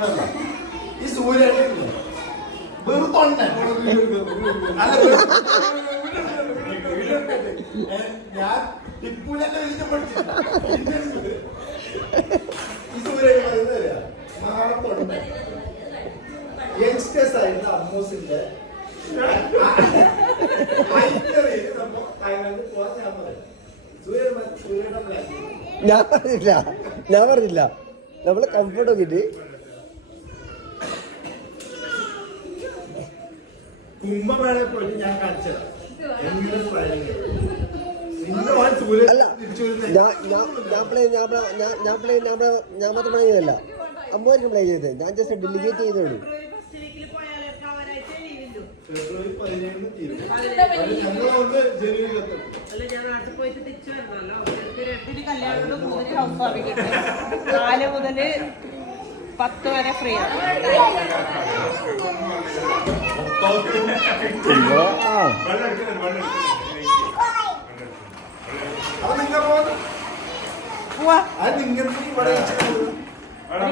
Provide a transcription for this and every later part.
ഈ സൂര്യ വെറുതൊണ്ട ഞാൻ ടിപ്പുനെ പഠിച്ചില്ല. ഈ സൂര്യ പറയുന്നത് യങ്സ്റ്റേഴ്സ് ആയിരുന്ന അമ്മൂസിന്റെ ഞാൻ പറഞ്ഞില്ല നമ്മള് കംഫർട്ട് നോക്കിട്ട് കുംഭമേളയെ പോയിട്ട് ഞാൻ കാണിച്ചത് അല്ല ഞാൻ മാത്രം പ്ലേ ചെയ്തല്ല അമ്മൂരിക്കും പ്ലേ ചെയ്തത് ഞാൻ ജസ്റ്റ് ഡെലിഗേറ്റ് ചെയ്തോളൂ. ഫെബ്രുവരി 17 തീരും. നാല് മുതൽ 10 വരെ ഫ്രീ ആണ്.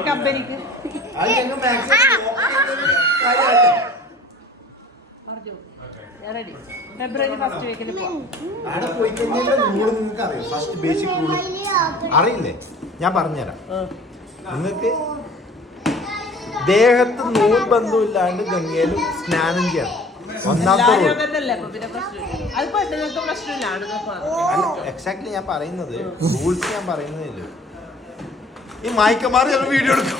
കമ്പനിക്ക് ഫെബ്രുവരി ഫസ്റ്റ് വീക്കിൽ ഫസ്റ്റ് ബേസിക് റൂൾ അറിയില്ലേ? ഞാൻ പറഞ്ഞുതരാം. നിങ്ങൾക്ക് ദേഹത്ത് നൂൽ ബന്ധമില്ലാണ്ട് ഗംഗയിലും സ്നാനം ചെയ്യണം. ഒന്നാമത്തെ എക്സാക്ട്ലി ഞാൻ പറയുന്നത് റൂൾസ് ഞാൻ പറയുന്നതില്ല. ഈ മായ്ക്കന്മാർ ചില വീഡിയോ എടുക്കും.